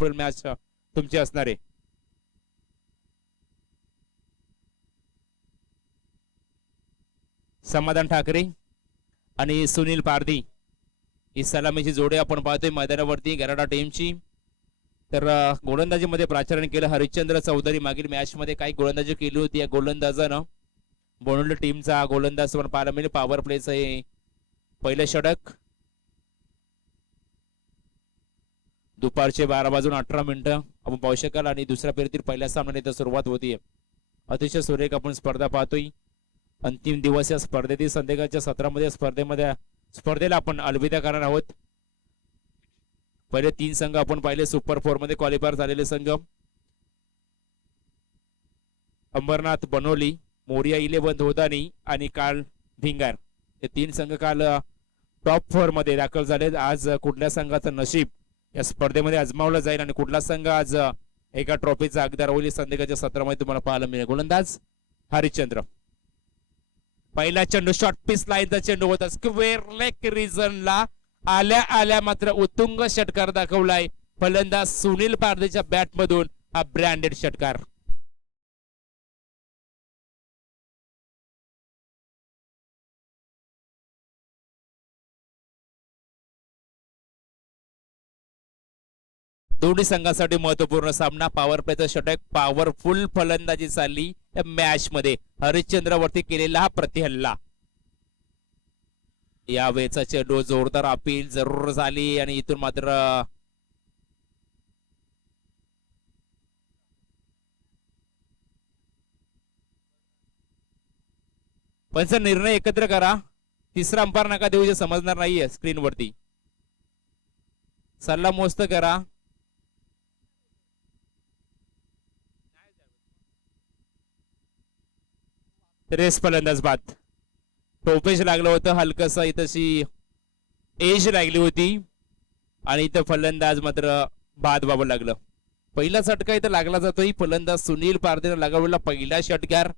पुढील मॅच तुमची असणार आहे. समाधान ठाकरे आणि सुनील पारधी ही सलामीची जोडी आपण पाहतोय मैदानावरती गराडा टीमची. तर गोलंदाजीमध्ये प्राचार्य केलं हरिश्चंद्र चौधरी. मागील मॅच मध्ये काही गोलंदाजी केली होती या गोलंदाजानं. बोनवली टीमचा गोलंदाज पण पाहायला मिळेल. पॉवर प्लेचं हे पहिलं षटक. दुपारचे 12:18 आपण पाहू शकाल आणि दुसऱ्या फेरीतील पहिल्या सामन्याने सुरुवात होतीये. अतिशय सुरेख आपण स्पर्धा पाहतोय. अंतिम दिवस या स्पर्धेतील संध्याकाळच्या सत्रामध्ये स्पर्धेला आपण अलविदा करणार आहोत. पहिले 3 संघ आपण पाहिले सुपर 4 मध्ये क्वालिफायर झालेले संघ. अंबरनाथ बनोली, मोरिया 11 धोदानी आणि काल भिंगार हे 3 संघ काल टॉप 4 मध्ये दाखल झाले. आज कुठल्या संघाचं नशीब या स्पर्धेमध्ये आजमावलं जाईल आणि कुठला संघ आज एका ट्रॉफीचा हकदार होईल संध्याकाळच्या सत्रामध्ये तुम्हाला पाहायला मिळेल. गोलंदाज हरिश्चंद्र. पहिला चेंडू शॉर्ट पीस लाईनचा चेंडू होता स्क्वेअर लेग रिजनला आल्या मात्र उत्तुंग षटकार दाखवलाय फलंदाज सुनील पारधेच्या बॅट मधून. हा ब्रँडेड षटकार. दोन्ही संघासाठी महत्वपूर्ण सामना. पॉवर प्लेचा षटक. पॉवरफुल फलंदाजी चालली या मॅच मध्ये. हरिश्चंद्रवरती केलेला हा प्रतिहल्ला. या वेळचा चेंडू जोरदार अपील जरूर झाली आणि इथून मात्र पंच निर्णय एकत्र करा. तिसरा अंपायर नका देऊ जे समजणार नाहीये स्क्रीनवरती. सल्ला मोस्त करा. रेस फलंदाज बाद. टोपेश लागलं होतं हलकस इथशी एज लागली होती आणि इथं फलंदाज मात्र बाद व्हावं लागलं. पहिला षटका इथं लागला जातोय. फलंदाज सुनील पारधेनं लगावलेला पहिला षटकार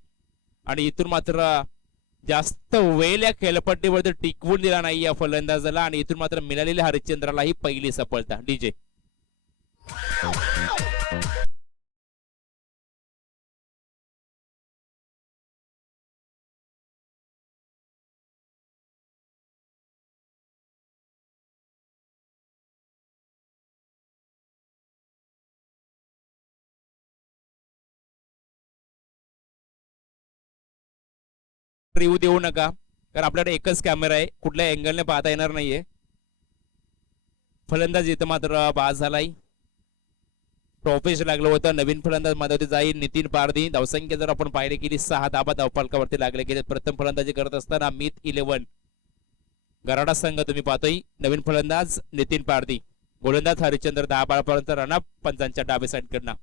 आणि इथून मात्र जास्त वेळ या खेळपट्टीवरती टिकवून दिला नाही या फलंदाजाला आणि इथून मात्र मिळालेल्या हरिश्चंद्राला ही पहिली सफलता. डीजे रिव्ह्यू देऊ नका कारण आपल्याकडे एकच कॅमेरा आहे. कुठल्या अँगलने पाहता येणार नाहीये. फलंदाज इथं मात्र बाद झालाय. टॉपेश लागलं होतं. नवीन फलंदाज मध्ये जाईल नितीन पारधी. धावसंख्या जर आपण पाहिली गेली 6 धाबा धावफलकावरती लागले गेले. प्रथम फलंदाजी करत असताना मित 11 गराडा संघ तुम्ही पाहतोय. नवीन फलंदाज नितीन पारधी. गोलंदाज हरिश्चंद्र 10-12 पर्यंत रनअप पंचांच्या डावे साईड कडनं.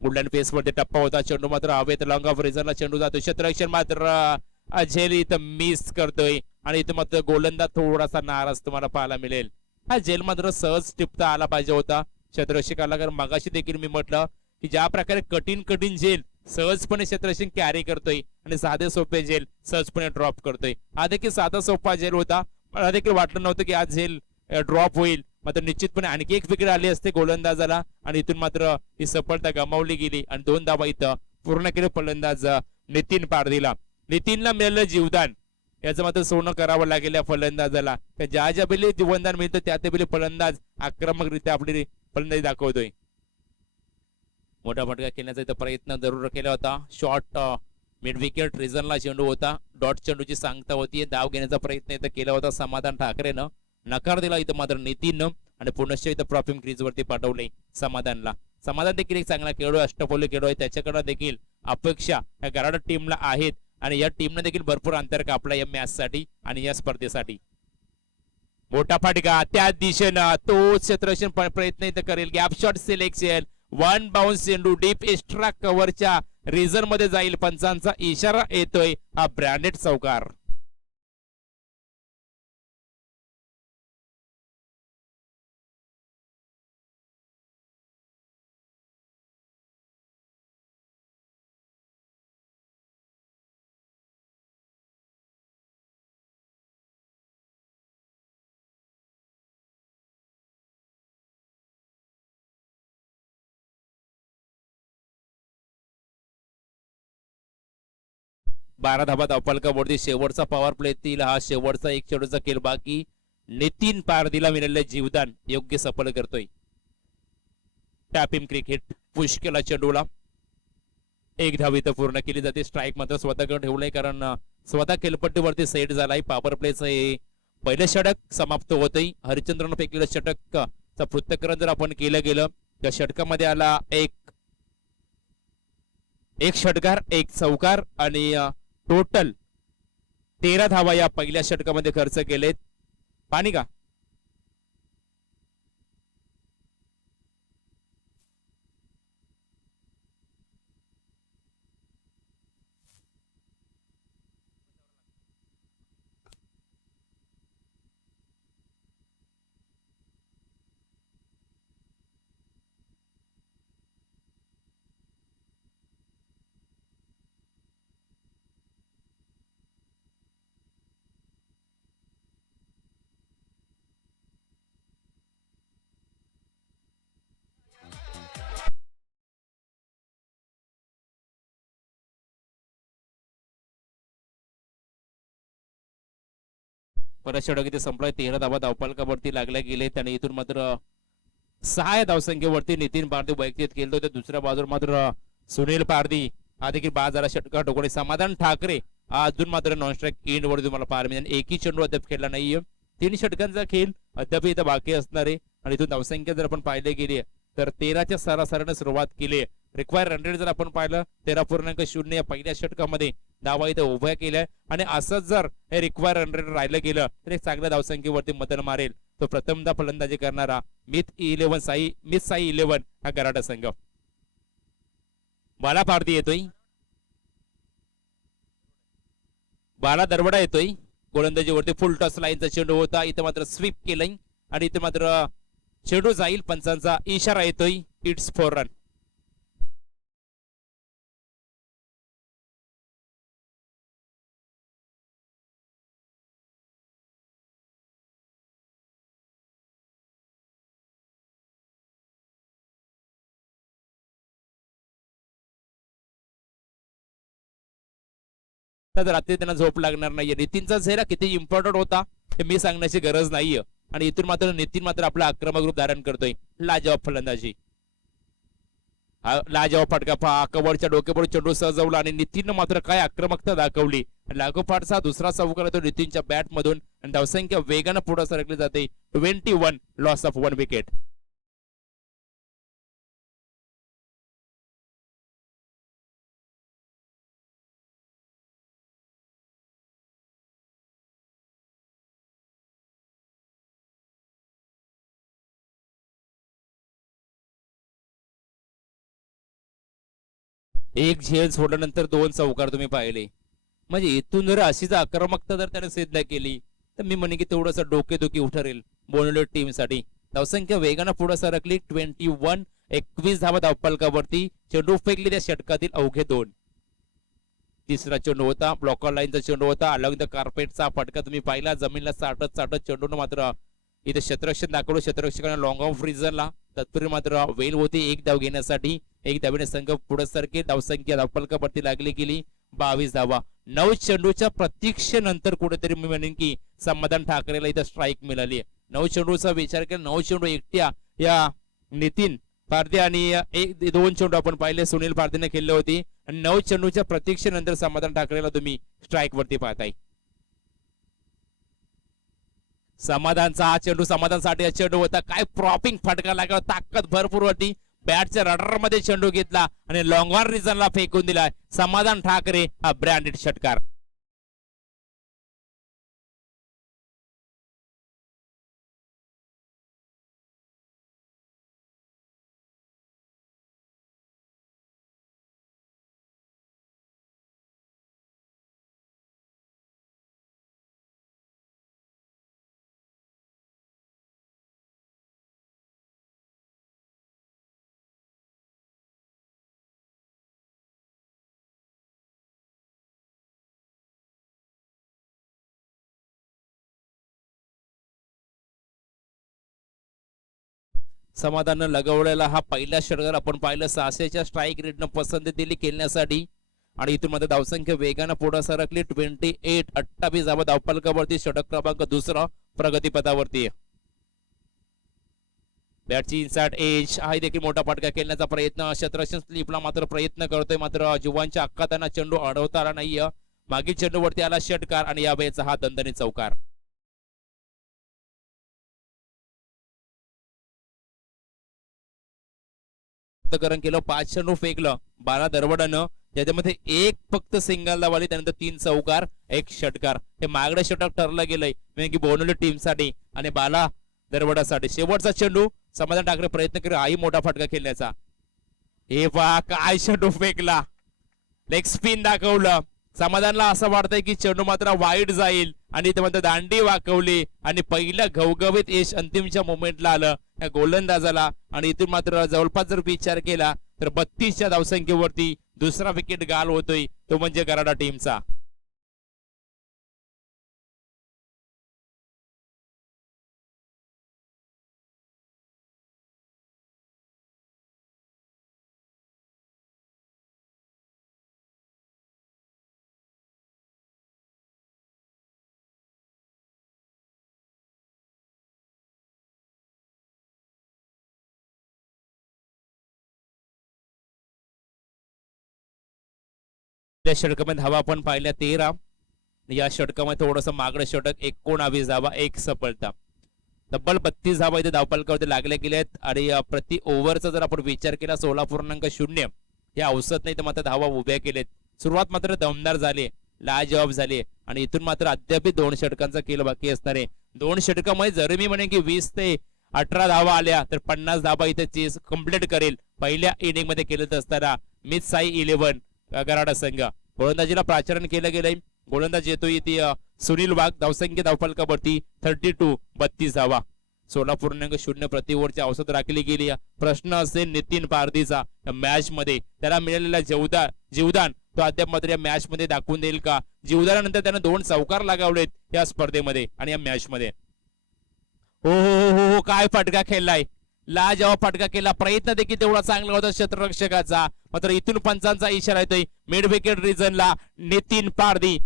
वुडलँड पेस मध्ये टप्पा होता. चेंडू मात्र हवेत लॉंग ऑफ रिझनला चेंडू जातो. क्षेत्ररक्षण मात्र झेल इथं मिस करतोय आणि इथं मात्र गोलंदाज थोडासा नाराज तुम्हाला पाहायला मिळेल. हा झेल मात्र सहज टिपता आला पाहिजे होता क्षेत्ररक्षकाला. कारण मगाशी देखील मी म्हटलं की ज्या प्रकारे कठीण झेल सहजपणे क्षेत्ररक्षण कॅरी करतोय आणि साधे सोपे झेल सहजपणे ड्रॉप करतोय. हा देखील साधा सोपा झेल होता. मला देखील वाटलं नव्हतं की आज झेल ड्रॉप होईल. मात्र निश्चितपणे आणखी एक विकेट आली असते गोलंदाजाला आणि इथून मात्र ही सफलता गमावली गेली आणि 2 धावा इथं पूर्ण केले फलंदाज नितीन पारधीला. नितीनला मिळालं जीवदान याचं मात्र सोनं करावं लागेल या फलंदाजाला. ज्या बेली जीवनदान मिळतं त्या बेली फलंदाज आक्रमकरित्या आपली फलंदाजी दाखवतोय. मोठा फटका खेळण्याचा इथं प्रयत्न जरूर केला होता. शॉर्ट मिड विकेट रिझनला चेंडू होता. डॉट चेंडूची सांगता होती. धाव घेण्याचा प्रयत्न इथं केला होता समाधान ठाकरेनं. नकार दिला इथं मात्र नितीननं आणि पुनश्च इथं प्रॉफिम क्रीज वरती पाठवले समाधानला. समाधान देखील एक चांगला खेळाडू अष्टपैलू खेळाडू आहे. त्याच्याकडे देखील अपेक्षा या गराडा टीमला आहेत आणि या टीमने देखील भरपूर अंतर कापला या मॅच साठी आणि या स्पर्धेसाठी. मोठा फटका त्या दिशेनं तो क्षेत्ररक्षण प्रयत्न इथं करेल. गॅप शॉट सिलेक्शन 1 बाउन्स चेंडू डीप एक्स्ट्रा कव्हरच्या रिझन मध्ये जाईल. पंचांचा इशारा येतोय. हा ब्रँडेड चौकार. 12 धाबा धावफलकावरती शेवटचा पॉवर प्ले तील हा शेवटचा एक चेंडूचा खेळ बाकी. नितीन पारदीला मिळालेले जीवदान योग्य सफल करतोय. टॅपिंग क्रिकेट पुश केला चेंडूला. एक धाव इथं पूर्ण केली जाते. स्ट्राईक मात्र स्वतःकडे ठेवलंय कारण स्वतः खेळपट्टीवरती सेट झालाय. पॉवर प्लेचं हे पहिलं षटक समाप्त होतंय. हरिश्चंद्रनं फेकलेलं षटक पृथक्करण जर आपण केलं गेलं त्या षटकामध्ये आला एक षटकार एक चौकार आणि टोटल 13 धावा या पहिल्या षटकामध्ये खर्च केलेत. पाणी का परत षटक इथे संपलाय. 13 धावा धावफलकावरती लागल्या गेले. त्याने इथून मात्र 6 या धावसंख्येवरती नितीन पारधी वैयक्तिक केलं. तर दुसऱ्या बाजूवर मात्र सुनील पारधी हा देखील 5 झाला षटकार ठोकणे. समाधान ठाकरे अजून मात्र नॉन स्ट्राईक एंड वर तुम्हाला पाहायला मिळेल. एकही चेंडू अद्याप खेळला नाहीये. 3 षटकांचा खेळ अद्याप इथं बाकी असणार आहे. आणि इथून धावसंख्या जर आपण पाहिले गेली तर 13च्या सरासरीने सुरुवात केली. रिक्वायर रन रेट जर आपण पाहिलं 13.0 या पहिल्या षटकामध्ये धावा इथं उभ्या केल्या. आणि असंच जर हे रिक्वायर रन रेट राहिलं गेलं तर एक चांगल्या धावसंख्येवरती मदन मारेल तो प्रथमदा फलंदाजी करणारा मिथ 11 हा कराडा संघ. बाला पारधी येतोय. बाला दरवडा येतोय गोलंदाजीवरती. फुल टॉस लाईनचा चेंडू होता. इथं मात्र स्वीप केलंय आणि इथे मात्र चेंडू जाईल. पंचांचा इशारा येतोय. It's 4 run. रात्री त्यांना झोप लागणार नाहीये. नितीनचा चेहरा किती इम्पॉर्टंट होता हे मी सांगण्याची गरज नाहीये. आणि इथून मात्र नितीन मात्र आपला आक्रमक रूप धारण करतोय. लाजवाब फलंदाजी. लाजवाब फटका पहा. कव्हरच्या डोक्यापुढे चेंडू सजवला आणि नितीननं मात्र काय आक्रमकता दाखवली. लागोपाठचा दुसरा चौकार येतो नितीनच्या बॅट मधून आणि धावसंख्या वेगानं पुढे सरकली जाते. 21 लॉस ऑफ 1 विकेट. एक झेल सोडल्यानंतर 2 चौकार तुम्ही पाहिले. म्हणजे इथून जर अशीच आक्रमकता जर त्याने सिद्ध केली तर मी म्हणे की थोडस डोकेदुखी उठरेल बोनवले टीम साठी. धावसंख्या वेगानं पुढे सरकली. 21 धावा धावफलकावरती. चेंडू फेकली त्या षटकातील अवघे 2. तिसरा चेंडू होता. ब्लॉकर लाईनचा चेंडू होता. अलॉंग द कार्पेटचा फटका तुम्ही पाहिला. जमीनला चाटत चेंडून मात्र इथे क्षेत्ररक्षण दाखवलं. क्षेत्ररक्षकांना लॉंग ऑफ रिझनला तत्पूर्वी मात्र वेल होती 1 धाव घेण्यासाठी. 1 धावेने संघ पुढे सरके. धावसंख्या धावफलकावरती लागली गेली 22 धावा. 9 चेंडूच्या प्रतीक्षेनंतर कुठेतरी मी म्हणेन की समाधान ठाकरेला इथं स्ट्राईक मिळाली. 9 चेंडूचा विचार केला. 9 चेंडू एकट्या या नितीन पारधी आणि 2 चेंडू आपण पाहिले सुनील पारधीने खेळले होते. 9 चेंडूच्या प्रतीक्षेनंतर समाधान ठाकरेला तुम्ही स्ट्राईक वरती पाहताय. समाधानचा हा चेंडू समाधानसाठी हा चेंडू होता. काय प्रॉपिंग फटका लागला. ताकद भरपूर होती. बॅटच्या रडर मध्ये चेंडू घेतला आणि लॉंग ऑन रिझनला फेकून दिला. समाधान ठाकरे हा ब्रँडेड षटकार. समाधान लगवलेला हा पहिला षटकार आपण पाहिलं. 600च्या स्ट्राईक रेटनं पसंती दिली खेळण्यासाठी आणि इथून मात्र धावसंख्या वेगानं पुढे सरकली 28 धावा धावफलकावरती षटक क्रमांक दुसरा प्रगतीपथावरती. बॅटची इनसाइड एज हा देखील मोठा फटका खेळण्याचा प्रयत्न, शतरक्षण स्लिपला मात्र प्रयत्न करतोय, मात्र जुवानच्या अक्का त्यांना चेंडू अडवता आला नाहीये. मागील चेंडूवरती आला षटकार आणि या वेळेचा हा दणदणीत चौकार. केलं 5 चेंडू फेकलं 12 दरवडानं, ज्याच्यामध्ये एक फक्त सिंगल धाव आली, त्यानंतर 3 चौकार 1 षटकार. हे मागडे षटक ठरलं गेलंय म्हणजे की बोनवली टीमसाठी आणि 12 दरवडासाठी. शेवटचा चेंडू समाधान ठाकरे प्रयत्न करू आई मोठा फटका खेळण्याचा. हे पहा काय चेंडू फेकला, लेग स्पिन दाखवलं. समाधानला असं वाटतंय की चेंडू मात्र वाईड जाईल आणि इथे मात्र दांडी वाकवली आणि पहिल्या घवघवीत यश अंतिमच्या मोमेंटला आलं या गोलंदाजाला. आणि इथून मात्र जवळपास जर विचार केला तर 32च्या धावसंख्येवरती दुसरा विकेट गाल होतोय, तो म्हणजे गराडा टीमचा. त्या षटकामध्ये धावा आपण पाहिल्या 13. या षटकामध्ये थोडस मागडं षटक 19 धावा 1 सफलता. तब्बल 32 धावा इथे धावफलकावरती लागल्या गेल्यात आणि प्रति ओव्हरचा जर आपण विचार केला 16.0 हे औसत नाही तर मात्र धावा उभ्या केलेत. सुरुवात मात्र दमदार झाली, लाजवाब झाली आणि इथून मात्र अद्याप 2 षटकांचा खेळ बाकी असणार आहे. 2 षटकामध्ये जरी मी म्हणेन की 20 ते 18 धावा आल्या तर 50 धावा इथे चेस कंप्लीट करेल पहिल्या इनिंग मध्ये केलं असताना मित साई 11 गराडा संघ. गोलंदाजीला प्राचारण केलं गेलंय. गोलंदाज येतोय ती सुनील वाघ. धावसंख्या धावफलकावरती 32 धावा 16.0 प्रति ओव्हरची औसत राखली गेली. प्रश्न असेल नितीन पारधीचा मॅच मध्ये त्याला मिळालेला जीवदान तो अद्याप मात्र या मॅच मध्ये दाखवून देईल का. जीवदानानंतर त्यानं 2 चौकार लगावलेत या स्पर्धेमध्ये आणि या मॅच मध्ये. हो हो हो हो काय फटका खेळलाय, लाजवाब फटका केला. प्रयत्न देखील तेवढा चांगला होता क्षेत्ररक्षकाचा, मात्र इथून पंचांचा इशारा येतोय मिड विकेट रिजनला Nitin Pardhi.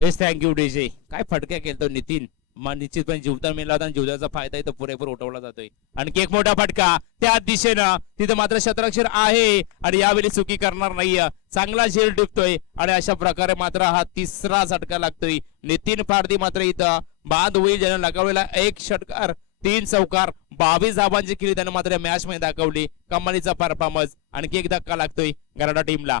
Yes thank you DJ. काय फटका केलतो नितीन. निश्चितपणे जीवदान मिळाला होता आणि जीवदाचा फायदा इथं पुरेपूर उठवला जातोय. आणखी एक मोठा फटका त्या दिशेनं, तिथे मात्र शतरक्षर आहे आणि यावेळी चुकी करणार नाहीये. चांगला झेल टिपतोय आणि अशा प्रकारे मात्र हा 3रा झटका लागतोय. नितीन पारधी मात्र इथं बाद होईल, ज्यानं लगावलेला 1 षटकार 3 चौकार 22 धावांची खेळी त्यानं मात्र मॅच मध्ये दाखवली. कमालीचा परफॉर्मन्स. आणखी एक धक्का लागतोय गराडा टीमला.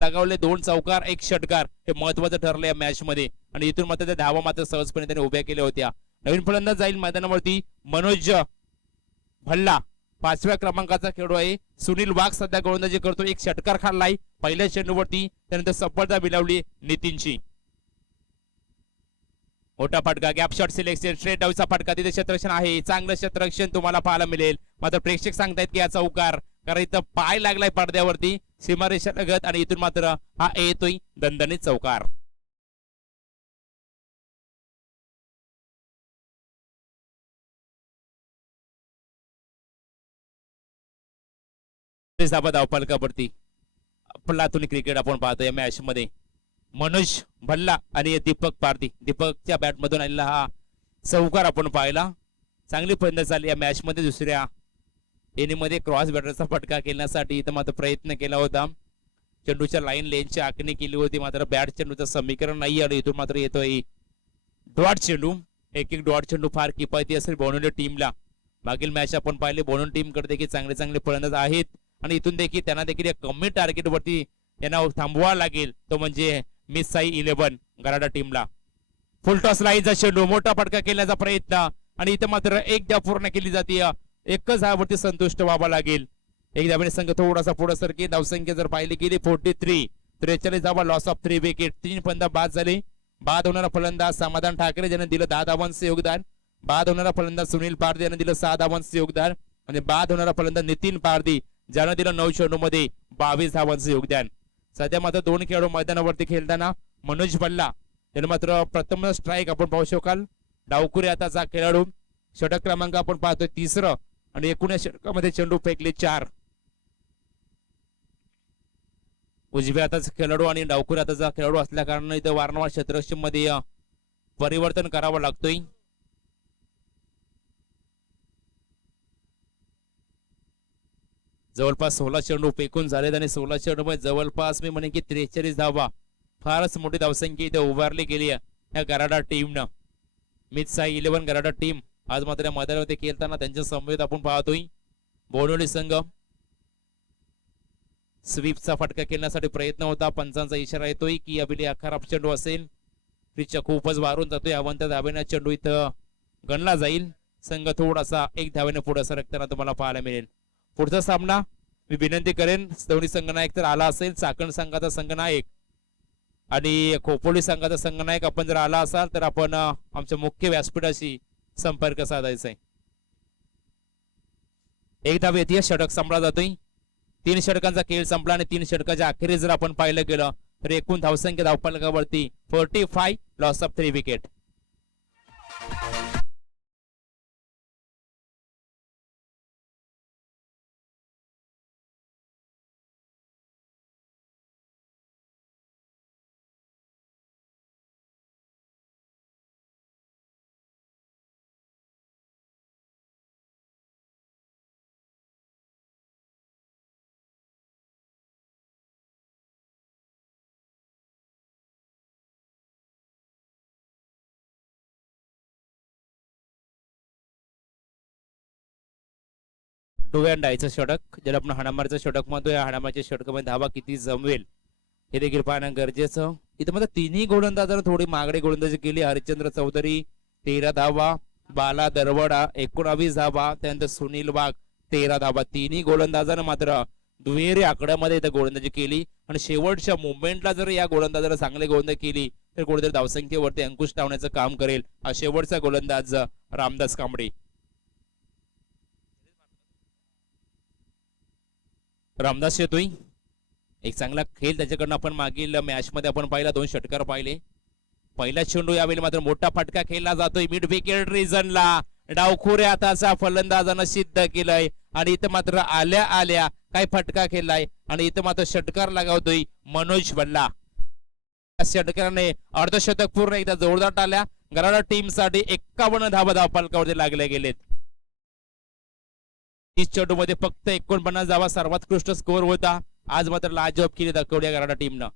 लगावले 2 चौकार 1 षटकार हे महत्वाचं ठरलं या मॅच मध्ये आणि इथून मात्र त्या धावा मात्र सहजपणे त्याने उभ्या केल्या होत्या. नवीन फलंदाज जाईल मैदानावरती मनोज भल्ला. 5व्या क्रमांकाचा खेळाडू आहे. सुनील वाघ सध्या गोलंदाजी करतो. 1 षटकार खाल्लाय पहिल्या चेंडूवरती, त्यानंतर सफलता मिळवली नितीनची. मोठा फटका गॅप शॉट सिलेक्शन स्ट्रेट डाऊचा फटका. तिथे क्षेत्ररक्षण आहे, चांगलं क्षेत्ररक्षण तुम्हाला पाहायला मिळेल. मात्र प्रेक्षक सांगतायत की हा चौकार, कारण इथं पाय लागलाय पडद्यावरती सीमारेषा लगत आणि इथून मात्र हा येतोय दणदणीत चौकार. धावफलकावरती आपलातून क्रिकेट आपण पाहतो या मॅच मध्ये. मनोज भल्ला आणि दीपक पारधी. दीपकच्या बॅट मधून आलेला हा चौकार आपण पाहिला. चांगली फलंदाजी झाली या मॅच मध्ये. दुसऱ्या इनिंगमध्ये क्रॉस बॅटरचा फटका खेळण्यासाठी इथं मात्र प्रयत्न केला होता. चेंडूच्या लाईन लेनची आखणी केली होती, मात्र बॅट चेंडूचं समीकरण नाही आलं. इथून मात्र येतोय डॉट चेंडू. एक डॉट चेंडू फार किफायती असेल बोनोली टीमला. मागील मॅच आपण पाहिले बोनोली टीम कडे देखील चांगले चांगले फलंदाज आहेत आणि इथून देखील त्यांना देखील एक कमी टार्गेट वरती यांना थांबवावा लागेल, तो म्हणजे मिस साई 11 गराडा टीमला. फुलटॉस लाईनचा चेंडू, मोठा फटका खेळण्याचा प्रयत्न आणि इथं मात्र एक धाव पूर्ण केली जाते. एकच धावावरती संतुष्ट व्हावा लागेल. एक धावेने संघ थोडासा पुढे सरकी. धावसंख्या जर पाहिली गेली 43, 43 धावा, लॉस ऑफ 3 विकेट. 3 फलंदाज बाद झाले. बाद होणारा फलंदाज समाधान ठाकरे ज्याने दिलं 10 धावांचं योगदान. बाद होणारा फलंदाज सुनील पारदी याने दिलं 6 धावांचं योगदान आणि बाद होणारा फलंदाज नितीन पारदी ज्यानं दिलं 9 चेंडूमध्ये 22 धावांचं योगदान. सध्या मात्र 2 खेळाडू मैदानावरती खेळताना मनोज भल्ला याने मात्र प्रथम स्ट्राईक आपण पाहू शकाल. डावकुरे आताचा खेळाडू. षटक क्रमांक आपण पाहतोय 3रं आणि एकूण या षटकामध्ये चेंडू फेकले 4. उजव्या हाताचा खेळाडू आणि डावकुरे हाताचा खेळाडू असल्या कारणाने इथं वारंवार क्षेत्ररक्षण मध्ये परिवर्तन करावं लागतोय. जवळपास 16 चेंडू फेकून झालेत आणि 16 चेंडूमध्ये जवळपास मी म्हणेन की 43 धावा, फारच मोठी धावसंख्या इथे उभारली गेली या गराडा टीमनं. मित साई 11 गराडा टीम आज मात्र मैदानामध्ये खेळताना त्यांच्या समवेत आपण पाहतोय. बोनोली संघ स्वीपचा फटका खेळण्यासाठी प्रयत्न होता. पंचांचा इशारा येतोय की अभिले खराब चेंडू असेल. पिच खूपच वारून जातोय. अवंत धावेने चेंडू इथं गणला जाईल. संघ थोडासा एक धावेने पुढे सरकताना तुम्हाला पाहायला मिळेल. पुढचा सामना मी विनंती करेन, दोन्ही संघनायक तर आला असेल. चाकण संघाचा संघनायक आणि खोपोली संघाचा संघनायक आपण जर आला असाल तर आपण आमच्या मुख्य व्यासपीठाशी संपर्क साधायचा आहे. एक धाव येते. षटक संपला जातोय. 3 षटकांचा खेळ संपला आणि 3 षटकाच्या अखेरीस जर आपण पाहिलं गेलं तर एकूण धावसंख्या धावफलकावरती 45, loss of 3 wicket. Do and डायचं षटक, ज्याला आपण हाणामारीचं षटक म्हणतो. या हाणामारीच्या षटकामध्ये धावा किती जमवेल हे देखील पाहणं गरजेचं. इथं मात्र तिन्ही गोलंदाजांना थोडी मागणी गोलंदाजी केली. हरिश्चंद्र चौधरी 13 धावा, बाला दरवडा 19 धावा, त्यानंतर सुनील वाघ 13 धावा. तिन्ही गोलंदाजांना मात्र दुहेरी आकड्यामध्ये इथं गोलंदाजी केली आणि शेवटच्या मुवमेंटला जर या गोलंदाजाला चांगली गोलंदाजी केली तर कुठेतरी धावसंख्येवरती अंकुश लावण्याचं काम करेल हा शेवटचा गोलंदाज रामदास कांबळे. रामदास येतोय. एक चांगला खेळ त्याच्याकडनं आपण मागील मॅच मध्ये आपण पाहिला. 2 षटकार पाहिले. पहिला चेंडू यावेळी मात्र मोठा फटका खेळला जातोय मिड विकेट रिजनला. डावखुरे हाताचा फलंदाजानं सिद्ध केलंय आणि इथं मात्र आल्या आल्या काय फटका खेळलाय आणि इथं मात्र षटकार लगावतोय मनोज भल्ला. षटकाराने अर्धशतक पूर्ण एकदा जोरदार टाळल्या. गराडा टीम साठी 51 धावा धावफलकावरती लागले गेलेत. 30 चेंडू मध्ये फक्त 49 धावा सर्वोत्कृष्ट स्कोअर होता. आज मात्र लाजवाब केली दाखवली गराडा टीमनं.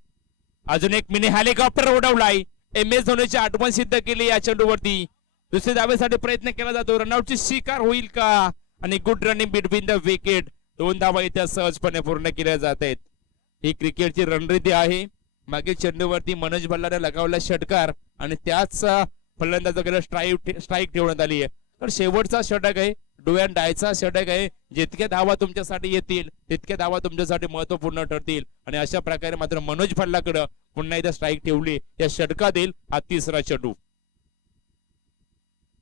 अजून एक मिनी हेलिकॉप्टर उडवलाय. MS धोनीची आठवण सिद्ध केली या चेंडूवरती. दुसऱ्या धावेसाठी प्रयत्न केला जातो. रनआउटची शिकार होईल का आणि good running between the wicket. 2 धावा इथे सहजपणे पूर्ण केल्या जात आहेत. ही क्रिकेटची रणनीती आहे. मागील चेंडूवरती मनोज भल्लाने लगावला षटकार आणि त्याच फलंदाजाकडे स्ट्राईक ठेवण्यात आली आहे. तर शेवटचा षटक आहे. डू अँड डायचा षटक आहे. जितक्या धावा तुमच्यासाठी येतील तितक्या धावा तुमच्यासाठी महत्वपूर्ण ठरतील आणि अशा प्रकारे मात्र मनोज भल्लाकडे पुन्हा एकदा स्ट्राईक ठेवली या षटकातील. हा 3रा चेंडू.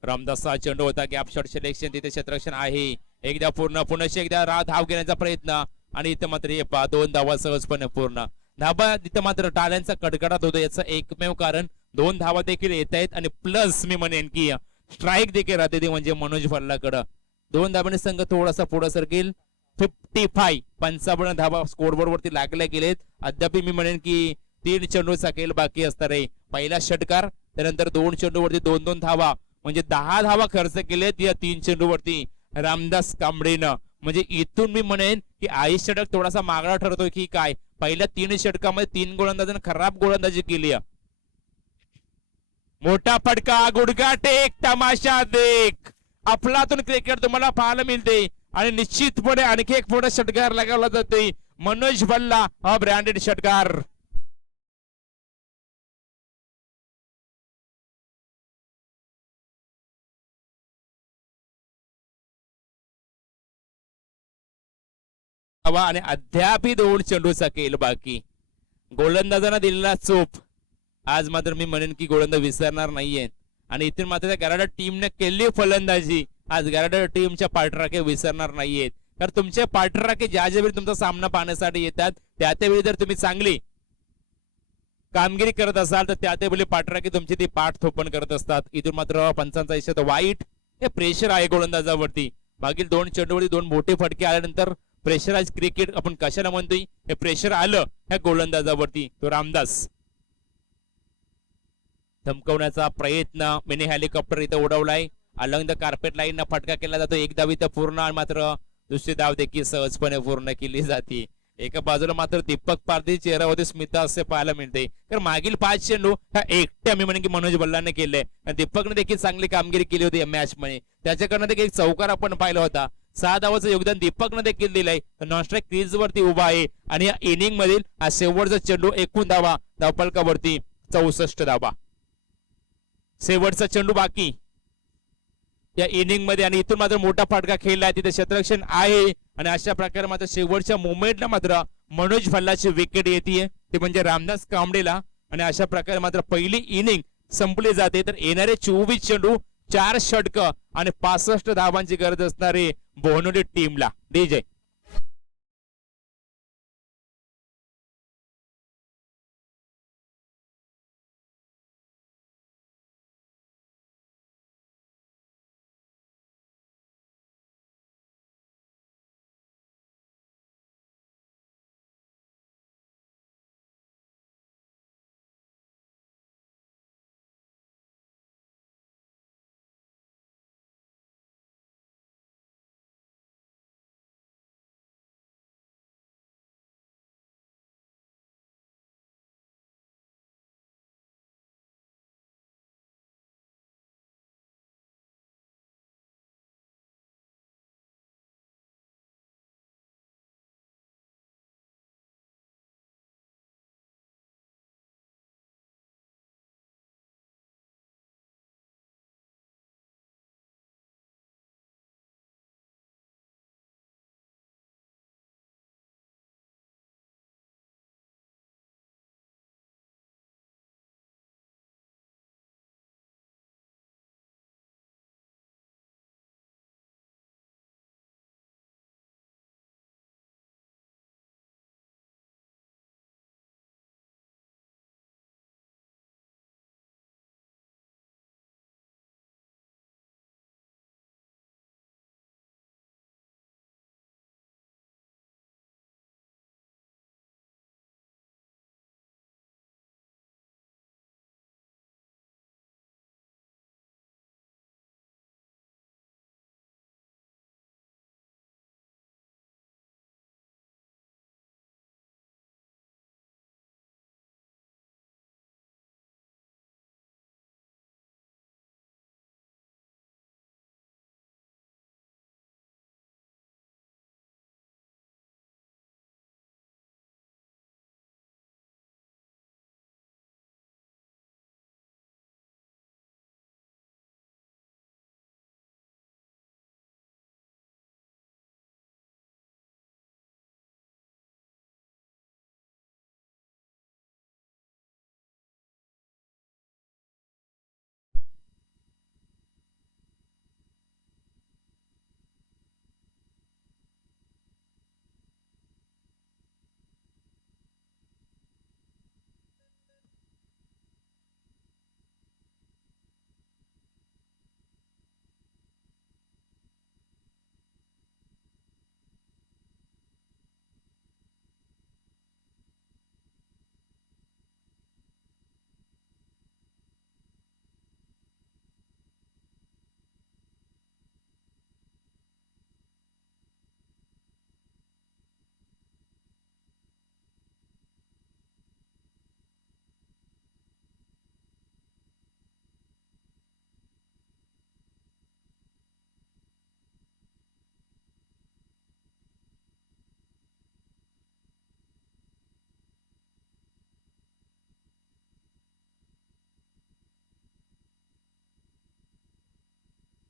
रामदासचा चेंडू होता. गॅप शॉट सिलेक्शन, तिथे क्षेत्ररक्षण आहे. एकदा पूर्ण पुन्हा एकदा धाव घेण्याचा प्रयत्न आणि इथं मात्र हे 2 धावा सहजपणे पूर्ण. धावा तिथं मात्र टाळ्यांचा कडकडाट होतो. याचं एकमेव कारण 2 धावा देखील येत आहेत आणि प्लस मी म्हणेन की स्ट्राईक देखील राहते ती म्हणजे मनोज भल्लाकडं. 2 धावांनी संघ थोडासा पुढे सरकेल. 55 धावा स्कोरबोर्ड वरती लागल्या गेलेत. अद्याप मी म्हणेन की 3 चेंडूचा खेळ बाकी असणार आहे. पहिला षटकार, त्यानंतर 2 चेंडूवरती 2-2 धावा म्हणजे 10 धावा खर्च केलेत या 3 चेंडूवरती रामदास कांबळेनं. म्हणजे इथून मी म्हणेन की 80 षटक थोडासा मागणा ठरतोय की काय. पहिल्या 3 षटकामध्ये 3 गोलंदाजांनी खराब गोलंदाजी केली आहे. मोठा फटका, गुडघा टेक, तमाशा देख. अफलातून क्रिकेट तुम्हाला पाहायला मिळते आणि निश्चितपणे आणखी एक मोठा षटकार लगावला जातोय. मनोज भल्ला हा ब्रँडेड षटकार. आणि अद्यापही 2 चेंडूचा खेळ बाकी. गोलंदाजांना दिलेला चोप आज मात्र मी म्हणेन की गोलंदाज विसरणार नाहीये. आणि इथून मात्र त्या गराडा टीमने केली फलंदाजी. आज गराडा टीमच्या पाठराखे विसरणार नाहीयेत. कारण तुमचे पाठराखे ज्या ज्यावेळी तुमचा सामना पाहण्यासाठी येतात त्या त्यावेळी जर तुम्ही चांगली कामगिरी करत असाल तर त्या त्यावेळी पाठराखे तुमची ती पाठ थोपण करत असतात. इथून मात्र पंचांचा इशारा वाईट. हे प्रेशर आहे गोलंदाजावरती. मागील 2 चेंडूवरती 2 मोठे फटके आल्यानंतर प्रेशराइज क्रिकेट आपण कशाला म्हणतोय. हे प्रेशर आलं ह्या गोलंदाजावरती. तो रामदास धमकवण्याचा प्रयत्न. मिनी हेलिकॉप्टर इथं उडवलाय. अलंग द कार्पेट लाईन फटका केला जातो. एक धाव इथं पूर्ण, मात्र दुसरी धाव देखील सहजपणे पूर्ण केली जाते. एका बाजूला मात्र दीपक पारधी चेहऱ्यावरती स्मिता असे पाहायला मिळते. कारण मागील 5 चेंडू ह्या एकट्या मी म्हणेन की मनोज भल्लाने केले. दीपकने देखील चांगली कामगिरी केली होती या मॅच मध्ये. त्याच्याकडनं देखील एक चौकार आपण पाहिला होता. 6 धावाचं योगदान दीपकने देखील दिलंय. नॉन स्ट्राईक क्रीज वरती उभा आहे आणि या इनिंग मधील हा शेवटचा चेंडू एकूण धावा धावफलकावरती 64 धावा. शेवटचा चेंडू बाकी या इनिंग मध्ये आणि इथून मात्र मोठा फटका खेळलाय. तिथे क्षेत्ररक्षण आहे आणि अशा प्रकारे मात्र शेवटच्या मोमेंटला मात्र मनोज भल्लाची विकेट येते. ते म्हणजे रामदास कांबळेला. आणि अशा प्रकारे मात्र पहिली इनिंग संपली जाते. तर येणारे 24 चेंडू 4 षटक आणि 65 धावांची गरज असणारे बोनोली टीमला. DJ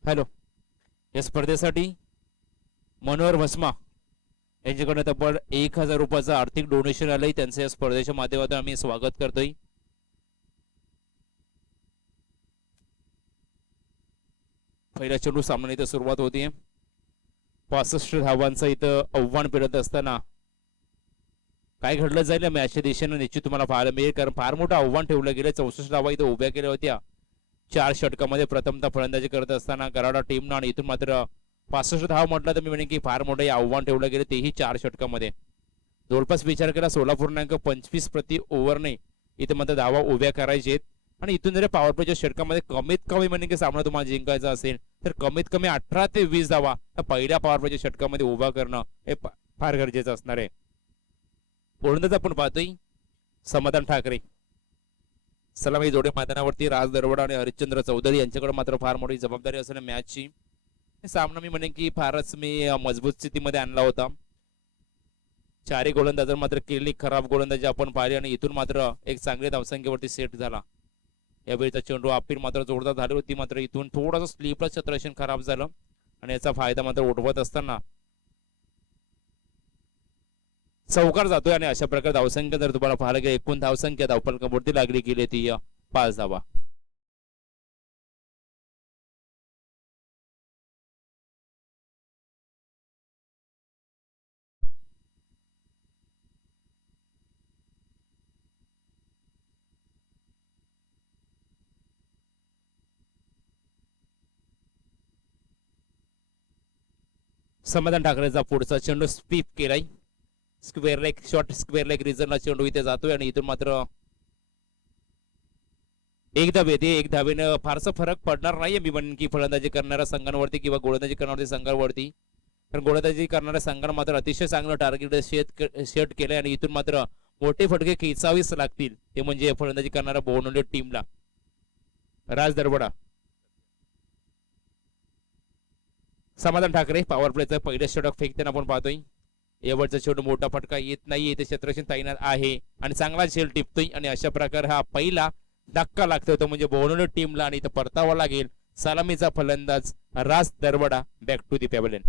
hello. या स्पर्धेसाठी मनोहर भस्मा यांच्याकडे तब्बल 1000 रुपयाचं आर्थिक डोनेशन आलंय. त्यांचं या स्पर्धेच्या माध्यमातून आम्ही स्वागत करतोय. पहिला चेंडू सामना इथं सुरुवात होती. 65 धावांचं इथं आव्हान पेलत असताना काय घडलं जाईल या मॅचच्या दिशेनं निश्चित तुम्हाला पाहायला मिळेल, कारण फार मोठं आव्हान ठेवलं गेलं. 64 धावा इथं उभ्या केल्या होत्या 4 षटकामध्ये प्रथमतः फलंदाजी करत असताना गराडा टीमनं, आणि इथून मात्र 65 धाव म्हटलं तर मी म्हणेन की फार मोठं आव्हान ठेवलं गेलं, तेही 4 षटकामध्ये. जवळपास विचार केला 16.25 प्रति ओव्हरने इथे मात्र धावा उभ्या करायचे आहेत. आणि इथून जर पॉवर प्लेच्या षटकामध्ये कमीत कमी म्हणजे की सामना तुम्हाला जिंकायचा असेल तर कमीत कमी 18 ते 20 धावा पहिल्या पॉवर प्लेच्या षटकामध्ये उभा करणं हे फार गरजेचं असणार आहे. गोलंदाज आपण पाहतोय समाधान ठाकरे. सलामी जोडे मैदानावरती राज दरवडा आणि हरिश्चंद्र चौधरी यांच्याकडे मात्र फार मोठी जबाबदारी असणार मॅचची. सामना मी म्हणेन की फारच मी मजबूत स्थितीमध्ये आणला होता. 4 गोलंदाज मात्र केली खराब गोलंदाजी आपण पाहिली, आणि इथून मात्र एक चांगल्या धावसंख्येवरती सेट झाला. यावेळीचा चेंडू अपील मात्र जोरदार झाली होती, मात्र इथून थोडासा स्लीपला क्षेत्ररक्षण खराब झालं, आणि याचा फायदा मात्र उठवत असताना चौकार जातोय. आणि अशा प्रकारे धावसंख्या जर तुम्हाला पाहायला गेलं, एकूण धावसंख्या धावफलकावरती लागली गेली ती 5 धावा. समाधान ठाकरेचा पुढचा चेंडू स्वीप केलाय. Square leg shot, square leg रिझनला चेंडू इथे जातोय, आणि इथून मात्र एक धाव येते. एक धावेनं फारसा फरक पडणार नाहीये मी म्हणेन की फलंदाजी करणाऱ्या संघांवरती किंवा गोलंदाजी करणाऱ्या संघांवरती, कारण गोलंदाजी करणाऱ्या संघांना मात्र अतिशय चांगलं टार्गेट सेट केलंय, आणि इथून मात्र मोठे फटके खेचावेच लागतील, ते म्हणजे फलंदाजी करणाऱ्या बोनोली टीमला. राज दरवडा. समाधान ठाकरे पॉवर प्लेचं पहिलं षटक फेकताना आपण पाहतोय. एवढचा चेंडू मोठा फटका येत नाही, इथे क्षेत्ररक्षण तैनात आहे आणि चांगला झेल टिपतोय, आणि अशा प्रकारे हा पहिला धक्का लागतोय तो म्हणजे बोनोली टीमला, आणि इथं परतावा लागेल. सलामीचा फलंदाज राज Darwada back to the pavilion.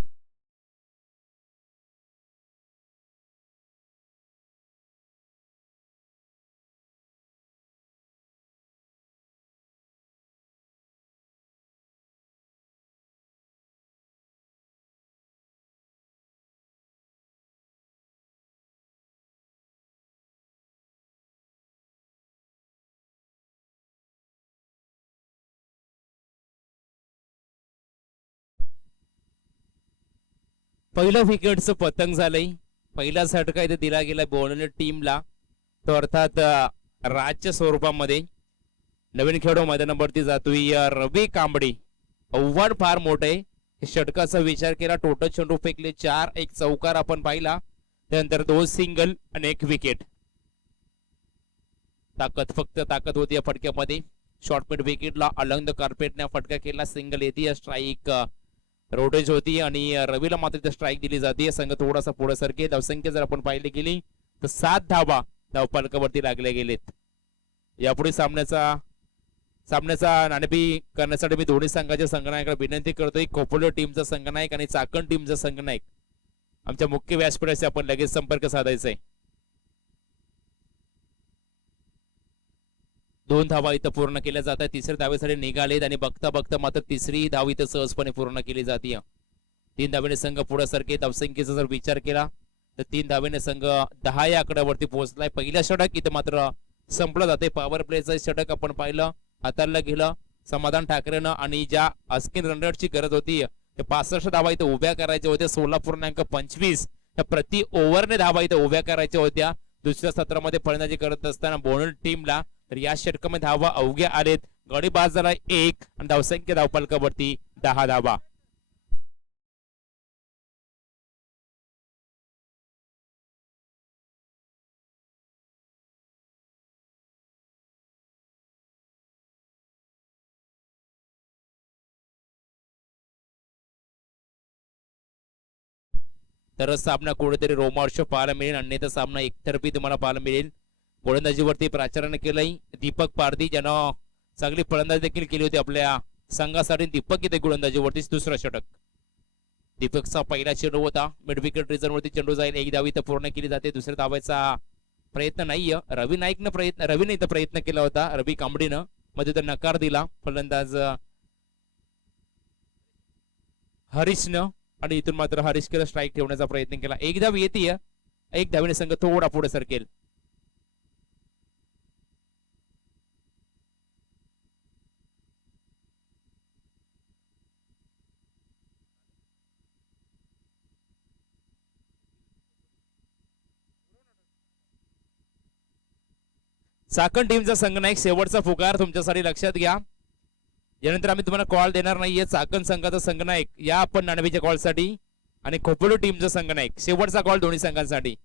पहिलं विकेटचं पतंग झालंय. पहिला झटका इथे दिला गेला बोनोली टीमला, तो अर्थात राजच्या स्वरूपामध्ये. नवीन खेळाडू मैदानावरती जातोय रवी कांबडी. आव्हान फार मोठं आहे. षटकाचा विचार केला, टोटल चेंडू फेकले 4, एक चौकार आपण पाहिला, त्यानंतर 2 सिंगल आणि 1 विकेट. ताकद, फक्त ताकद होती या फटक्यामध्ये. शॉर्टमिड विकेटला अलंग द कार्पेटने फटका केला, सिंगल येते, स्ट्राईक रोटेज होती, आणि रवीला मात्र स्ट्राईक दिली जाते. संघ थोडासा पुढे सरके. धावसंख्या जर आपण पाहिली गेली तर 7 धावा धावफलकावरती लागल्या गेलेत. यापुढे सामन्याचा नाणेफेक करण्यासाठी मी दोन्ही संघाच्या संघनायकाला विनंती करतोय. खोपोली टीमचा संघनायक आणि चाकण टीमचा संघनायक आमच्या मुख्य व्यासपीठाशी आपण लगेच संपर्क साधायचा आहे. 2 धावा इथं पूर्ण केल्या जातात. तिसऱ्या धावेसाठी निघालेत, आणि बघता बघता मात्र तिसरी धाव इथं सहजपणे पूर्ण केली जाते. 3 धावेने संघ पुढे सरके. धावसंख्येचा जर विचार केला तर 3 धावेने संघ 10 या आकड्यावरती पोहोचलाय. पहिल्या षटक इथं मात्र संपलं जाते. पॉवर प्लेचं षटक आपण पाहिलं, हाताळलं गेलं समाधान ठाकरेनं, आणि ज्या अस्किन रनरेटची गरज होती ते 65 धावा इथं उभ्या करायच्या होत्या. 16.25 प्रति ओव्हरने धावा इथं उभ्या करायच्या होत्या दुसऱ्या सत्रामध्ये फलंदाजी करत असताना बोनोली टीमला. तर या षटकामध्ये धावा अवघ्या आलेत. गडी बाद झाला 1, आणि धावसंख्या धावफलकावरती 10 धावा. तरच सामना कुठेतरी रोमांच पाहायला मिळेल, अन्यथा सामना एकतर्फी तुम्हाला पाहायला मिळेल. गोलंदाजीवरती प्राचार्याने केलंय दीपक पारधी, ज्यानं चांगली फलंदाजी देखील केली होती आपल्या संघासाठी दीपक इथे गोलंदाजीवरती दुसरा षटक. दीपकचा पहिला चेंडू होता मिड विकेट रिझन वरती चेंडू जाईल. एक धाव इथं पूर्ण केली जाते. दुसऱ्या धावायचा प्रयत्न नाहीये. रवीने इथं प्रयत्न केला होता. रवी कांबडीनं मध्ये तर नकार दिला फलंदाज हरीशनं आणि इथून मात्र हरीश केला स्ट्राईक ठेवण्याचा प्रयत्न केला. एक धाव येते. एक धावीने संघ थोडा पुढे सरकेल. चाकण टीमचा संघनायक शेवटचा पुकार तुमच्यासाठी लक्षात घ्या. यानंतर आम्ही तुम्हाला कॉल देणार नाहीये. चाकण संघाचा संघनायक या आपण 99च्या कॉलसाठी आणि खोपोली टीमचा संघनायक शेवटचा कॉल दोन्ही संघांसाठी.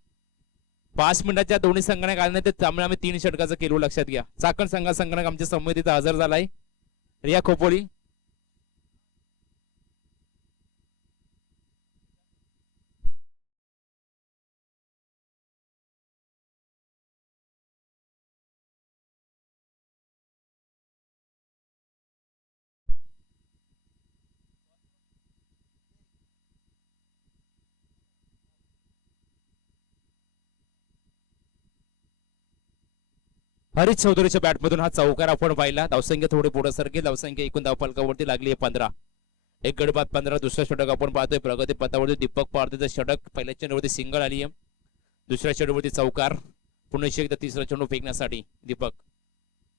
5 मिनिटाच्या दोन्ही संघनायक आले नाही त्यामुळे आम्ही 3 षटकाचं केलो. लक्षात घ्या. चाकण संघाचा आमच्या संमतीत हजर झालाय. रिया खोपोली हरीश चौधरीच्या बॅटमधून हा चौकार आपण पाहिला. धावसंख्या थोडे पुढे सरकेल. धावसंख्या एकूण धावफलकावरती लागली आहे 15. एक गडी बाद 15. दुसरा षटक आपण पाहतोय प्रगती पथावरती दीपक पारदेचं षटक. पहिल्या चेंडूवरती सिंगल आली आहे. दुसऱ्या चेंडूवरती चौकार. पुन्हा एकदा तिसरा चेंडू फेकण्यासाठी दीपक.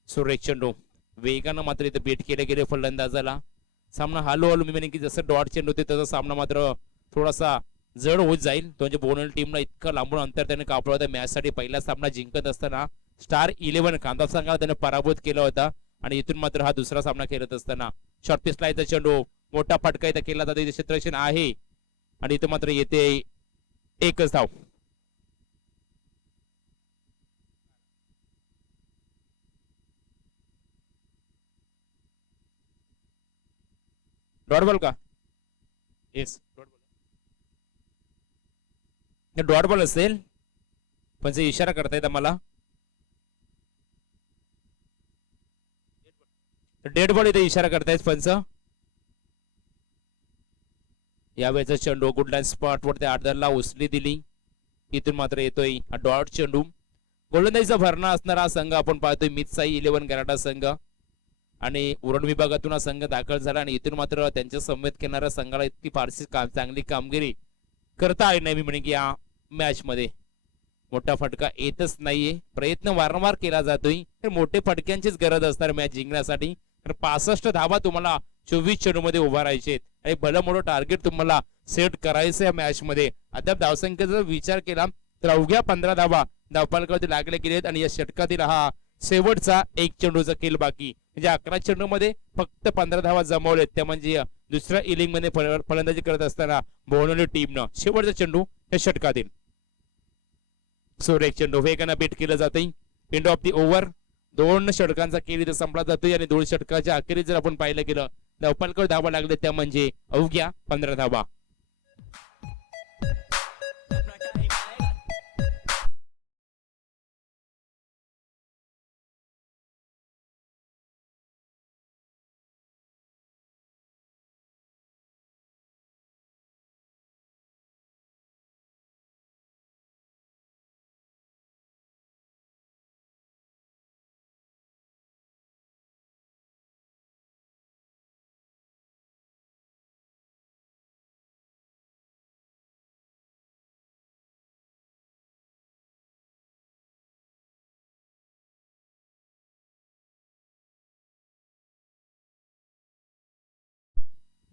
सुरेख चेंडू वेगानं मात्र इथे बेट केले गेले फलंदाजाला. सामना हळूहळू मी म्हणेन की जसं डॉट चेंडू होते तसा सामना मात्र थोडासा जड होत जाईल. तो म्हणजे बोनल टीमला इतकं लांबून अंतर त्याने कापलं होतं. मॅच साठी पहिला सामना जिंकत असताना स्टार 11 कांदा संघाला त्याने पराभूत केला होता आणि इथून मात्र हा दुसरा सामना खेळत असताना शॉर्ट पिचला इथं चेंडू मोठा फटका इथं केला जातो. क्षेत्ररक्षण आहे आणि इथं मात्र येते एकच धाव. डॉट बॉल का? येस डॉट बॉल असेल पण जे इशारा करतायत आम्हाला डेड बॉल इथे इशारा करतायत पंच. यावेळेचा चेंडू गुडलाईन स्पॉट वरती आडदारला उचली दिली. इथून मात्र येतोय हा डॉट चेंडू. गोलंदाजीचा भरणा असणारा हा संघ आपण पाहतोय मितसाई 11 गराडा संघ आणि उरण विभागातून हा संघ दाखल झाला आणि इथून मात्र त्यांच्या समवेत खेळणाऱ्या संघाला इतकी फारशी चांगली कामगिरी करता आली नाही. मी म्हणे की या मॅच मध्ये मोठा फटका येतच नाहीये. प्रयत्न वारंवार केला जातोय. तर मोठे फटक्यांचीच गरज असणार मॅच जिंकण्यासाठी. तर 65 धावा तुम्हाला 24 चेंडू मध्ये उभारायचे आणि भलं मोठं टार्गेट तुम्हाला सेट करायचं या मॅच मध्ये. अद्याप धावसंख्येचा विचार केला तर अवघ्या 15 धावा धावफलकावरती लागले गेलेत आणि या षटकातील हा शेवटचा एक चेंडूचा खेळ बाकी. म्हणजे 11 चेंडू मध्ये फक्त 15 धावा जमवलेत. त्या म्हणजे दुसऱ्या इनिंग मध्ये फलंदाजी करत असताना बोनवली टीमनं शेवटचा चेंडू या षटकातील. सुरेख चेंडू वेगानं बीट केलं जाते. एंड ऑफ दी ओव्हर 2 षटकांचा खेळ इथे संपला जातोय आणि 2 षटकाच्या अखेरीत जर आपण पाहिलं गेलं धावफलकावर धावा लागले त्या म्हणजे अवघ्या 15 धावा.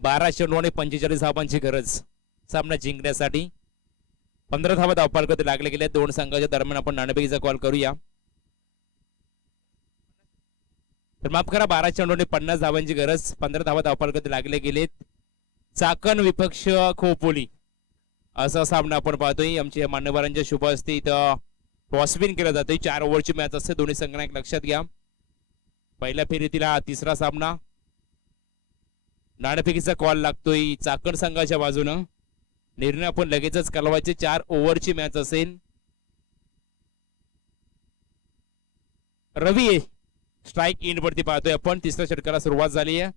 बारा चेंडू आणि 45 धावांची गरज सामना जिंकण्यासाठी. 15 धावा धावफलकावरती लागले गेले. 2 संघाच्या दरम्यान आपण नाणेफेकीचा कॉल करूया. तर माफ करा 12 चेंडू आणि 50 धावांची गरज. 15 धावा धावफलकावरती लागले गेलेत. चाकण विपक्ष खोपोली असा सामना आपण पाहतोय. आमच्या मान्यवरांच्या शुभ हस्ते इथं टॉसविन केला जातोय. 4 ओव्हरची मॅच असते. दोन्ही संघांना लक्षात घ्या. पहिल्या फेरीतील हा तिसरा सामना. नाणेफेकीचा कॉल लागतोय चाकण संघाच्या बाजूनं. निर्णय आपण लगेचच कळवायचे. 4 ओव्हरची मॅच असेल. रवी स्ट्राईक इन वरती पाहतोय आपण. तिसऱ्या षटकाला सुरुवात झाली आहे.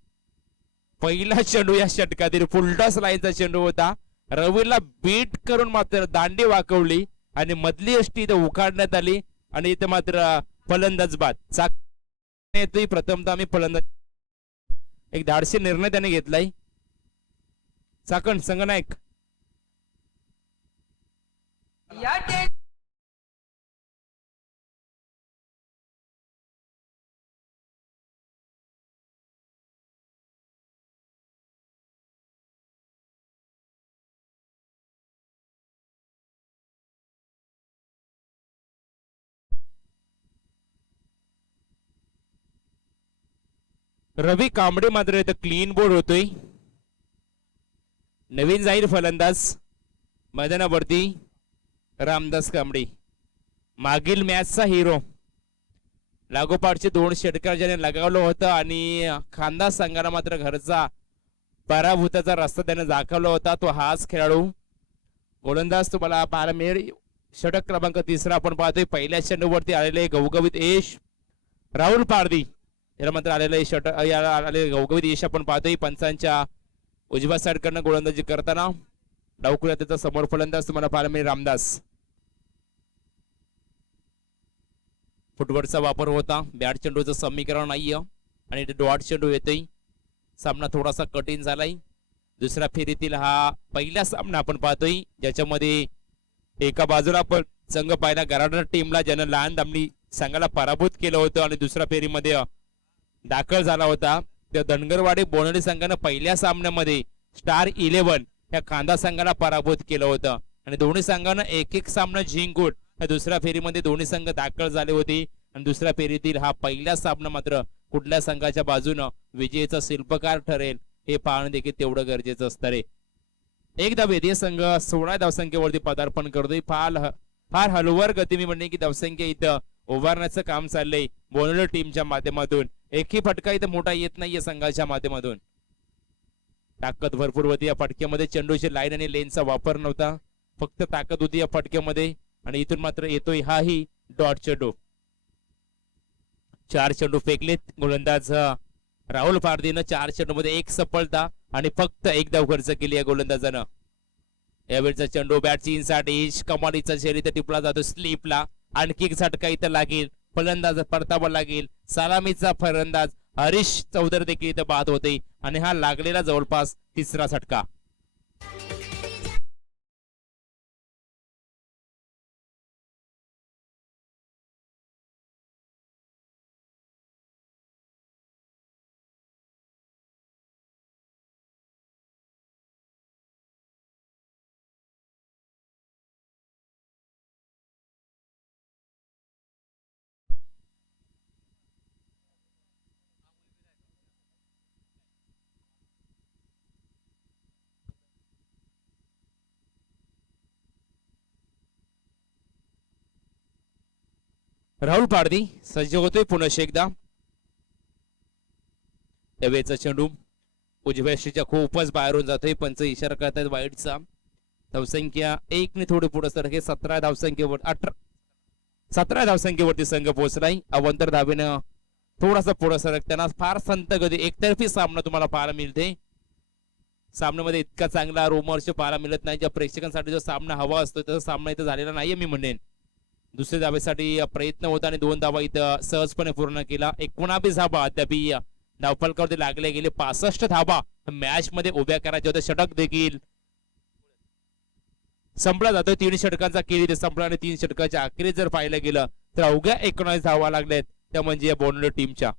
पहिला चेंडू या षटकातील फुलटॉस लाईनचा चेंडू होता. रवीला बीट करून मात्र दांडी वाकवली आणि मधली यष्टी इथं उखाडण्यात आली आणि इथं मात्र फलंदाज बाद. येतोय प्रथमतः आम्ही फलंदाज. एक धाडसी निर्णय त्याने घेतलाय. चाकण संगनायक रवी कांबळे मात्र इथं क्लीन बोर्ड होतोय. नवीन जाईल फलंदाज मैदानावरती रामदास कांबळे. मागील मॅचचा हिरो. लागोपाठचे 2 षटकार ज्याने लगावलं होतं आणि खानदास संघाला मात्र घरचा पराभूताचा रस्ता त्याने दाखवला होता. तो हाच खेळाडू. गोलंदाज तुम्हाला पाहायला मिळेल. षटक क्रमांक 3 आपण पाहतोय. पहिल्या चेंडूवरती आलेले गवगवीत यश राहुल पारधी याला मात्र आलेलं षटक याला आलेले गवगवीत यश आपण पाहतोय. पंचांच्या उजव्या साईडकडनं गोलंदाजी करताना डावकुऱ्या त्याचा समोर फलंदाज तुम्हाला पाहायला मिळेल रामदास. फुटवर्कचा वापर होता. बॅट चेंडूचं समीकरण नाहीये आणि डॉट चेंडू येतोय. सामना थोडासा कठीण झालाय. दुसऱ्या फेरीतील हा पहिला सामना आपण पाहतोय ज्याच्यामध्ये एका बाजूला आपण संघ पाहिला गराडा टीमला ज्यानं लहान दामणी संघाला पराभूत केलं होतं आणि दुसऱ्या फेरीमध्ये दाखल झाला होता. त्या धनगरवाडी बोनवली संघानं पहिल्या सामन्यामध्ये स्टार 11 या खांदा संघाला पराभूत केलं होतं आणि दोन्ही संघानं एक सामना जिंकून या दुसऱ्या फेरीमध्ये दोन्ही संघ दाखल झाले होते आणि दुसऱ्या फेरीतील हा पहिला सामना मात्र कुठल्या संघाच्या बाजूनं विजयीचा शिल्पकार ठरेल हे पाहणं देखील तेवढं गरजेचं असतं रे. एकदा वेदीय संघ 16 धावसंख्येवरती पदार्पण करतोय. फार हलवर गती मी म्हणणे की धावसंख्या इथं उभारण्याचं काम चाललंय बोनवली टीमच्या माध्यमातून. एकही फटका इथं मोठा येत नाहीये संघाच्या माध्यमातून. ताकद भरपूर होती या फटक्यामध्ये. चेंडूची लाईन आणि लेनचा वापर नव्हता. फक्त ताकद होती या फटक्यामध्ये आणि इथून मात्र येतोय हाही डॉट चेंडू. 4 चेंडू फेकलेत गोलंदाज राहुल पारधीनं. 4 चेंडूमध्ये 1 सफलता आणि फक्त 1 धाव खर्च केली या गोलंदाजानं. यावेळचा चेंडू बॅटची इनसाठी कमालीचा शैली तर टिपला जातो स्लीपला. आणखी एक झटका इथं लागेल. फलंदाज परतावा लागेल. सलामीचा फलंदाज हरीश चौधरी देखील इथं बाद होते आणि हा लागलेला जवळपास 3रा झटका. राहुल पारधी सज्ज होतोय पुन्हा एकदा. त्यावेळेचा चेंडू उजव्या यष्टीच्या खूपच बाहेरून जातोय. पंच इशारा करतायत वाईटचा. धावसंख्या 1 ने थोडी पुढे सरके 17 धावसंख्येवर 17 धावसंख्येवरती संघ पोहोचलाय. अवंतर धावेनं थोडासा पुढे सरकताना फार संत गती एकतर्फी सामना तुम्हाला पाहायला मिळते. सामन्यामध्ये इतका चांगला रोमर्स पाहायला मिळत नाही. ज्या प्रेक्षकांसाठी जो सामना हवा असतो तसा सामना इथं झालेला नाहीये मी म्हणेन. दुसऱ्या धावेसाठी प्रयत्न होता आणि 2 धावा इथं सहजपणे पूर्ण केला. 19 धावा अद्याप धावफलकावरती लागले गेले. 65 धावा मॅच मध्ये उभ्या करायच्या होत्या. षटक देखील संपला जातोय. 3 षटकांचा केली संपला आणि 3 षटकाच्या अखेरीस जर पाहिलं गेलं तर अवघ्या 19 धावा लागल्यात त्या म्हणजे या बोनवली टीमच्या.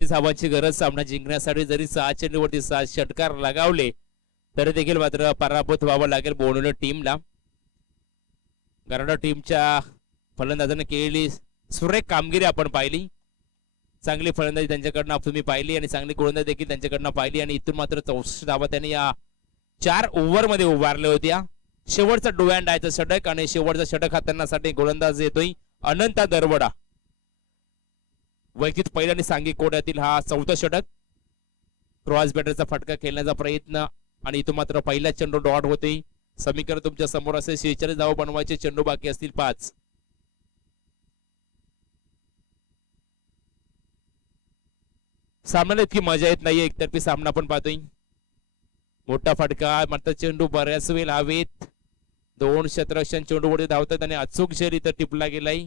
धावांची गरज सामना जिंकण्यासाठी. जरी 6 चेंडूवरती 7 षटकार लगावले तरी देखील मात्र पराभूत व्हावं लागेल बोनवली टीमला. गराडा टीमच्या फलंदाजांनी केलेली सुरेख कामगिरी आपण पाहिली. चांगली फलंदाजी त्यांच्याकडनं तुम्ही पाहिली आणि चांगली गोलंदाजी देखील त्यांच्याकडनं पाहिली आणि इथून मात्र 64 धावा त्यांनी या 4 ओव्हर मध्ये उभारल्या होत्या. शेवटचा डू अँड डायचा षटक आणि शेवटचा षटक हाताळण्यासाठी गोलंदाज येतोय अनंता दरवडा. वैयक्तिक पहिल्या आणि सांघिक कोड्यातील हा 4था षटक. क्रॉस बॅटरचा फटका खेळण्याचा प्रयत्न आणि इथून मात्र पहिला चेंडू डॉट होते. समीकरण तुमच्या समोर असेल. 46 धावा बनवायचे, चेंडू बाकी असतील 5. सामन्याला इतकी मजा येत नाहीये, एकतर्फी सामना पण पाहतोय. मोठा फटका मात्र चेंडू बऱ्याच वेळ हवेत. 2 क्षेत्ररक्षण चेंडू वरती धावतात आणि अचूक शैली तर टिपला गेलाय.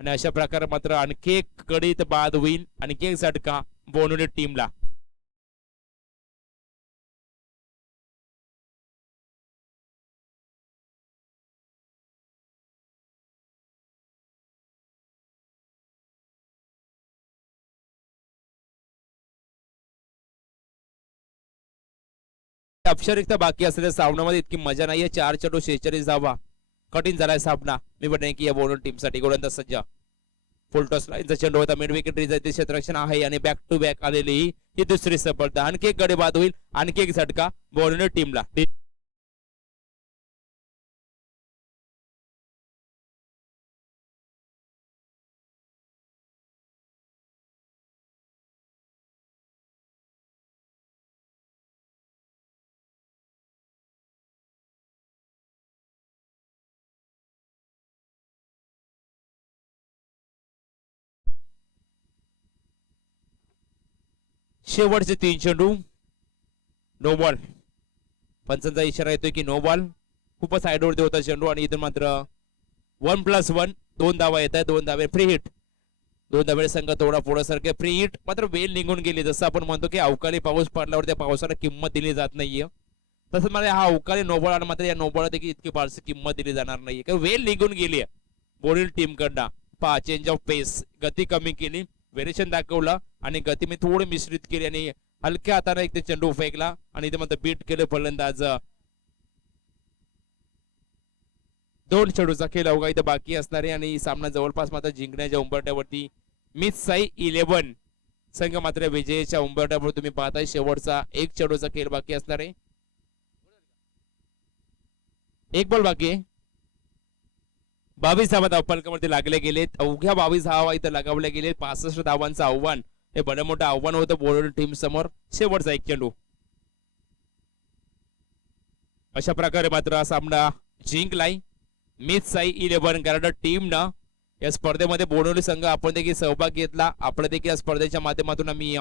आणि अशा प्रकारे मात्र आणखी एक कडीत बाद होईल, आणखी एक झटका बोनवली टीमला. अक्षररित्या बाकी असलेल्या सामन्यामध्ये इतकी मजा नाहीये. 4 चेंडू 46 धावा, कठीण झालाय सामना. मी म्हणेन की या बोनवली टीमसाठी गोलंदाज सज्ज. फुलटॉस लाईनचा चेंडू होता, मिड विकेट रिझायचे क्षेत्ररक्षण आहे आणि बॅक टू बॅक आलेली ही दुसरी सफलता. आणखी एक गडी बाद होईल, आणखी एक झटका बोनवली टीमला. शेवटचे 3 चेंडू नो बॉल. पंचांचा इशारा येतोय की नो बॉल. खूपच साईडवरती होता चेंडू आणि इथून मात्र 1+1 2 धावा येत आहे. 2 धावे फ्री हिट. 2 धावे संघ थोडा पुढे सारखे फ्री हिट मात्र वेल निघून गेली. जसं आपण म्हणतो की अवकाळी पाऊस पडल्यावर त्या पावसाला किंमत दिली जात नाहीये, तसंच मला हा अवकाळी नोबॉल आणि मात्र या नोबॉल देखील इतकी फारशी किंमत दिली जाणार नाहीये, कारण वेल निघून गेली आहे बोनवली टीम कडनं. पहा चेंज ऑफ पेस, गती कमी केली, व्हेरिएशन दाखवलं आणि गती मी थोडी मिश्रित केली आणि हलक्या हाताने एक ते चेंडू फेकला आणि इथे मात्र बीट केले फलंदाज. 2 चेंडूचा खेळ अवघा इथे बाकी असणारे आणि सामना जवळपास मात्र जिंकण्याच्या उंबरठ्यावरती. मिस साई 11 संघ मात्र विजयाच्या उंबरठ्यावर तुम्ही पाहताय. शेवटचा 1 चेंडूचा खेळ बाकी असणार आहे. 1 बॉल बाकी आहे. 22 धावा धावफलकावरती लागले गेलेत. अवघ्या 22 धावा इथं लगावल्या गेलेत. 65 धावांचं आव्हान, हे बडं मोठं आव्हान होतं बोनवली टीम समोर. शेवटचा 1 चेंडू. अशा प्रकारे मात्र हा सामना जिंकलाय मिस साई 11 कारण टीमनं या स्पर्धेमध्ये बोनवली संघ आपण देखील सहभाग घेतला. आपण देखील या स्पर्धेच्या माध्यमातून आम्ही